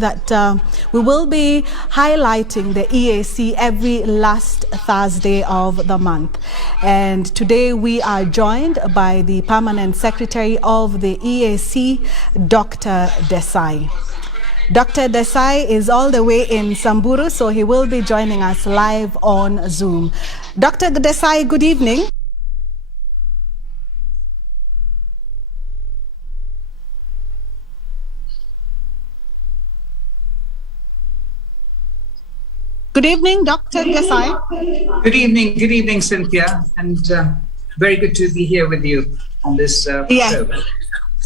that we will be highlighting the EAC every last Thursday of the month. And today we are joined by the Permanent Secretary of the EAC, Dr. Desai. Dr. Desai is all the way in Samburu, so he will be joining us live on Zoom. Dr. Desai, good evening. Good evening, Dr. Desai. Good evening, Cynthia, and very good to be here with you on this show.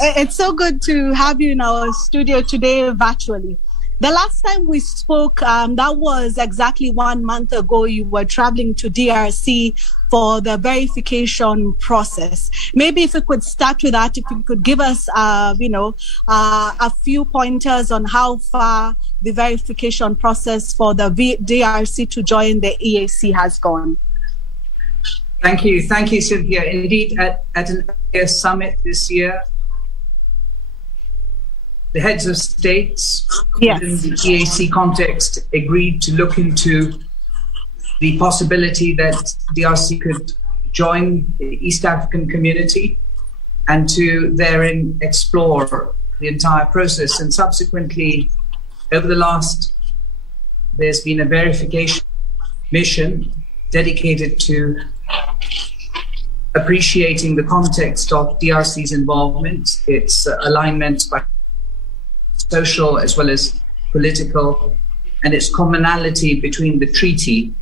It's so good to have you in our studio today virtually. The last time we spoke, that was exactly 1 month ago. You were traveling to DRC for the verification process. Maybe if we could start with that, if you could give us, a few pointers on how far the verification process for the DRC to join the EAC has gone. Thank you, Cynthia. Indeed, at an EAC summit this year, the heads of states within the EAC context agreed to look into the possibility that DRC could join the East African community and to therein explore the entire process. And subsequently, over the there's been a verification mission dedicated to appreciating the context of DRC's involvement, its alignment by social as well as political, and its commonality between the treaty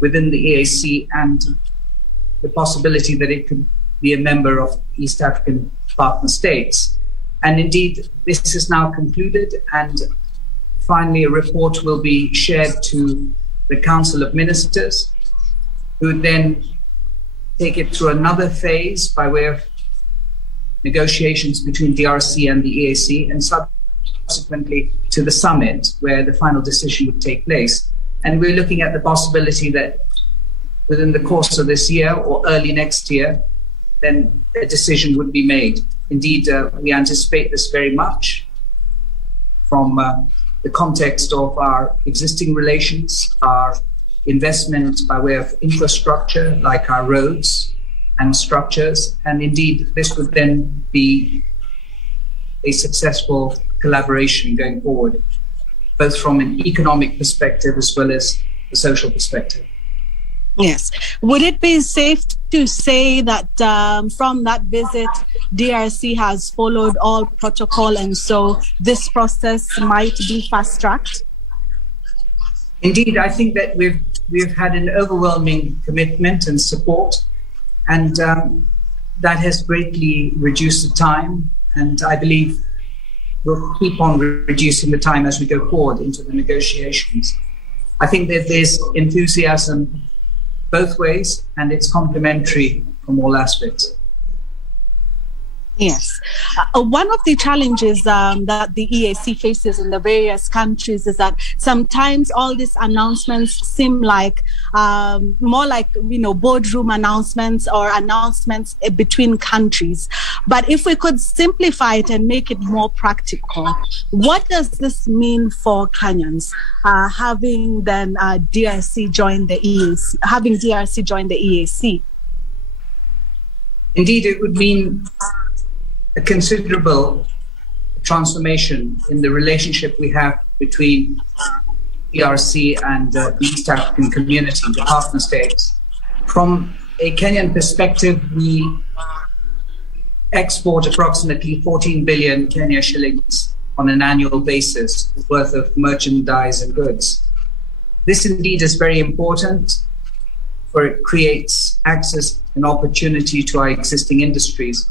within the EAC and the possibility that it could be a member of East African partner states. And indeed, this is now concluded, and finally a report will be shared to the Council of Ministers, who would then take it through another phase by way of negotiations between DRC and the EAC, and subsequently to the summit where the final decision would take place. And we're looking at the possibility that within the course of this year or early next year, then a decision would be made. Indeed, we anticipate this very much from the context of our existing relations, our investment by way of infrastructure like our roads and structures, and indeed this would then be a successful collaboration going forward, both from an economic perspective as well as the social perspective. Yes. Would it be safe to say that from that visit, DRC has followed all protocol, and so this process might be fast-tracked? Indeed, I think that we've had an overwhelming commitment and support, and that has greatly reduced the time, and I believe we'll keep on reducing the time as we go forward into the negotiations. I think that there's enthusiasm both ways, and it's complementary from all aspects. Yes. One of the challenges that the EAC faces in the various countries is that sometimes all these announcements seem like more like, boardroom announcements or announcements between countries. But if we could simplify it and make it more practical, what does this mean for Kenyans having then DRC join the EAC, having DRC join the EAC? Indeed, it would mean a considerable transformation in the relationship we have between DRC and the East African community, the partner states. From a Kenyan perspective, we export approximately 14 billion Kenya shillings on an annual basis worth of merchandise and goods. This indeed is very important, for it creates access and opportunity to our existing industries.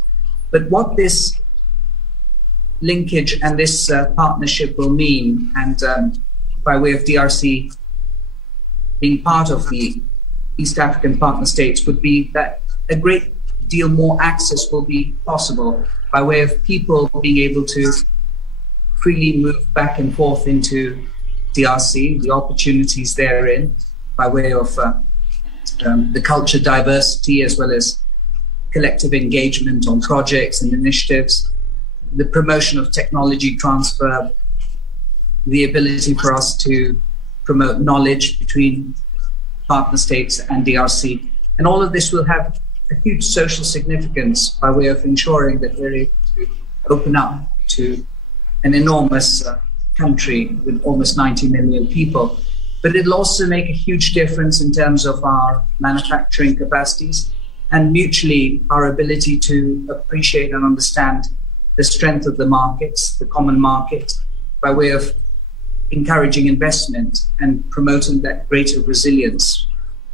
But what this linkage and this partnership will mean, and by way of DRC being part of the East African partner states, would be that a great deal more access will be possible by way of people being able to freely move back and forth into DRC, the opportunities therein, by way of the culture diversity as well as collective engagement on projects and initiatives, the promotion of technology transfer, the ability for us to promote knowledge between partner states and DRC. And all of this will have a huge social significance by way of ensuring that we're able to open up to an enormous country with almost 90 million people. But it'll also make a huge difference in terms of our manufacturing capacities and mutually our ability to appreciate and understand the strength of the markets, the common market, by way of encouraging investment and promoting that greater resilience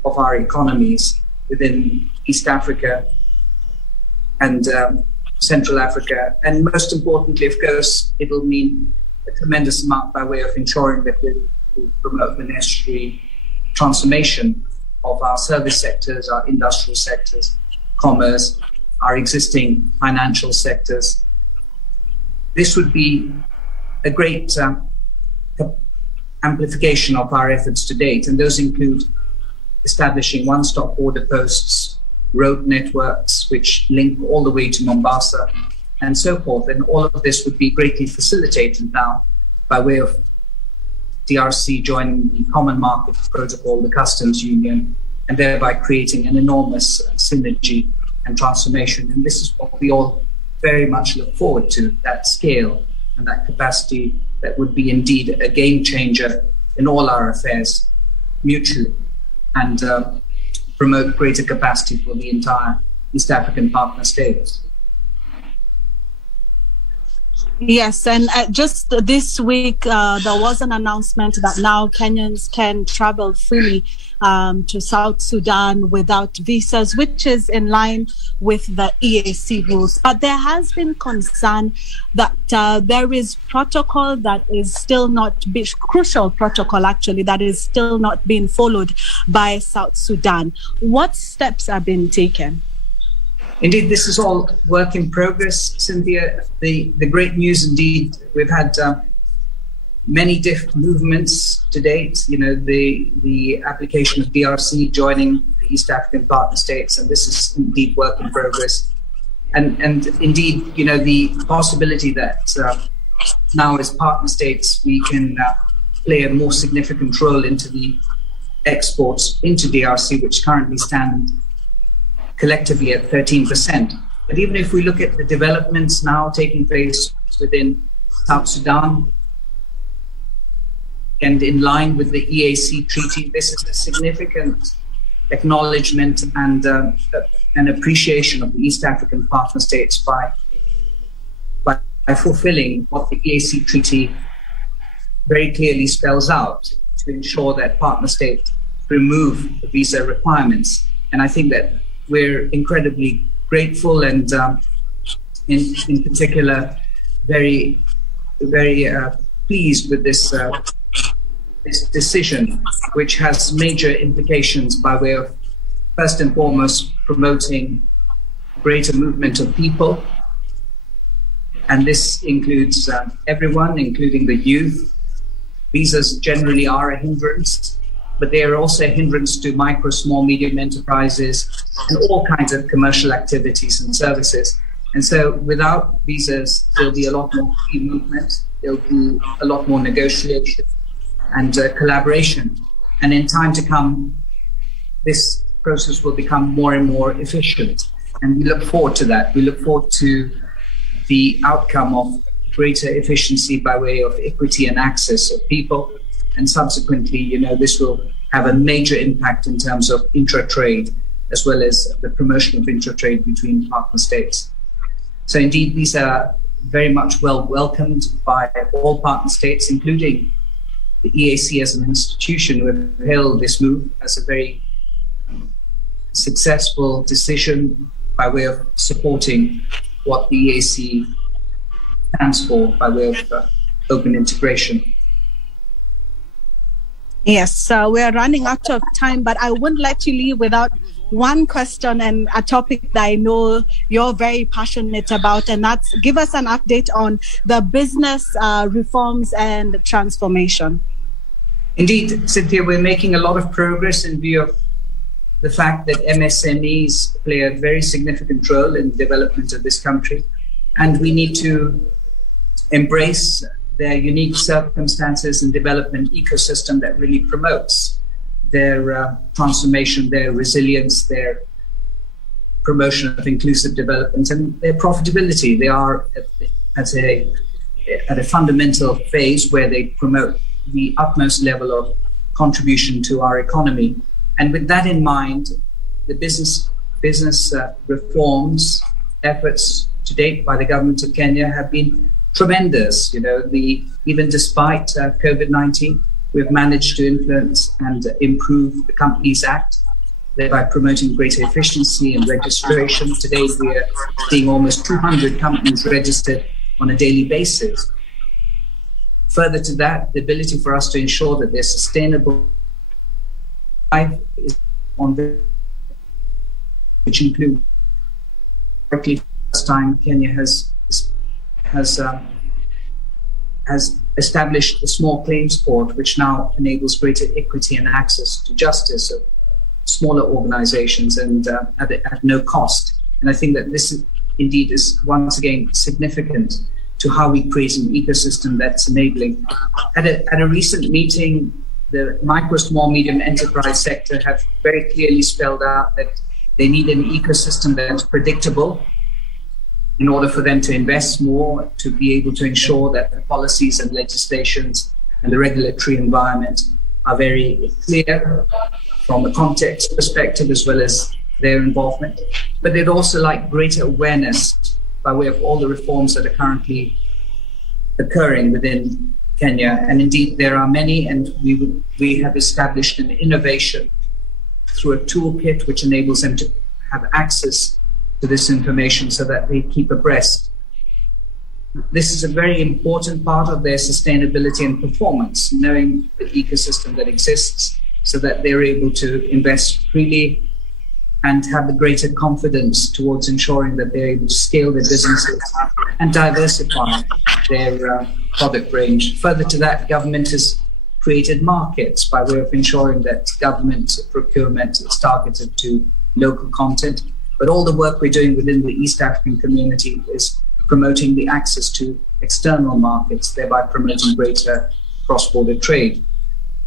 of our economies within East Africa and Central Africa. And most importantly, of course, it'll mean a tremendous amount by way of ensuring that we promote the necessary transformation of our service sectors, our industrial sectors, commerce, our existing financial sectors. This would be a great amplification of our efforts to date, and those include establishing one-stop border posts, road networks which link all the way to Mombasa, and so forth. And all of this would be greatly facilitated now by way of DRC joining the Common Market Protocol, the Customs Union, and thereby creating an enormous synergy and transformation. And this is what we all very much look forward to, that scale and that capacity that would be indeed a game changer in all our affairs mutually, and promote greater capacity for the entire East African partner states. Yes, and just this week, there was an announcement that now Kenyans can travel freely to South Sudan without visas, which is in line with the EAC rules. But there has been concern that there is protocol that is still not, crucial protocol actually, that is still not being followed by South Sudan. What steps are being taken? Indeed, this is all work in progress, Cynthia. The great news indeed, we've had many different movements to date. You know, the application of DRC joining the East African partner states, and this is indeed work in progress. And indeed, you know, the possibility that now as partner states, we can play a more significant role into the exports into DRC, which currently stand collectively at 13%. But even if we look at the developments now taking place within South Sudan and in line with the EAC treaty, this is a significant acknowledgement and an appreciation of the East African partner states by fulfilling what the EAC treaty very clearly spells out to ensure that partner states remove the visa requirements. And I think that we're incredibly grateful and in particular very pleased with this decision, which has major implications by way of, first and foremost, promoting greater movement of people. And this includes everyone, including the youth. Visas generally are a hindrance, but they are also a hindrance to micro, small, medium enterprises and all kinds of commercial activities and services. And so without visas, there'll be a lot more free movement, there'll be a lot more negotiation and collaboration. And in time to come, this process will become more and more efficient. And we look forward to that. We look forward to the outcome of greater efficiency by way of equity and access of people. And subsequently, you know, this will have a major impact in terms of intra-trade, as well as the promotion of intra-trade between partner states. So indeed, these are very much well welcomed by all partner states, including the EAC as an institution, who have hailed this move as a very successful decision by way of supporting what the EAC stands for by way of open integration. Yes, we are running out of time, but I wouldn't let you leave without one question and a topic that I know you're very passionate about, and that's give us an update on the business reforms and transformation. Indeed, Cynthia, we're making a lot of progress in view of the fact that MSMEs play a very significant role in the development of this country, and we need to embrace their unique circumstances and development ecosystem that really promotes their transformation, their resilience, their promotion of inclusive development, and their profitability. They are at a fundamental phase where they promote the utmost level of contribution to our economy. And with that in mind, the business reforms efforts to date by the government of Kenya have been tremendous. Even despite COVID-19, we've managed to influence and improve the Companies Act, thereby promoting greater efficiency and registration. Today, we are seeing almost 200 companies registered on a daily basis. Further to that, the ability for us to ensure that they're sustainable is on the, which include first time Kenya has established a small claims court, which now enables greater equity and access to justice of smaller organizations and at no cost. And I think that this indeed is once again significant to how we create an ecosystem that's enabling. At a recent meeting, the micro, small, medium enterprise sector have very clearly spelled out that they need an ecosystem that's predictable in order for them to invest more, to be able to ensure that the policies and legislations and the regulatory environment are very clear from a context perspective as well as their involvement. But they'd also like greater awareness by way of all the reforms that are currently occurring within Kenya. And indeed, there are many, and we have established an innovation through a toolkit which enables them to have access to this information so that they keep abreast. This is a very important part of their sustainability and performance, knowing the ecosystem that exists so that they're able to invest freely and have the greater confidence towards ensuring that they're able to scale their businesses and diversify their product range. Further to that, government has created markets by way of ensuring that government procurement is targeted to local content. But all the work we're doing within the East African community is promoting the access to external markets, thereby promoting greater cross-border trade.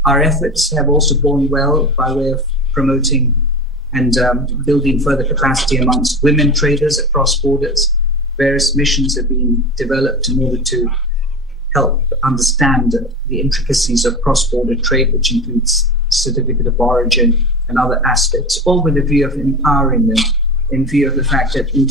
Our efforts have also borne well by way of promoting and building further capacity amongst women traders across borders. Various missions have been developed in order to help understand the intricacies of cross-border trade, which includes certificate of origin and other aspects, all with a view of empowering them in view of the fact that indeed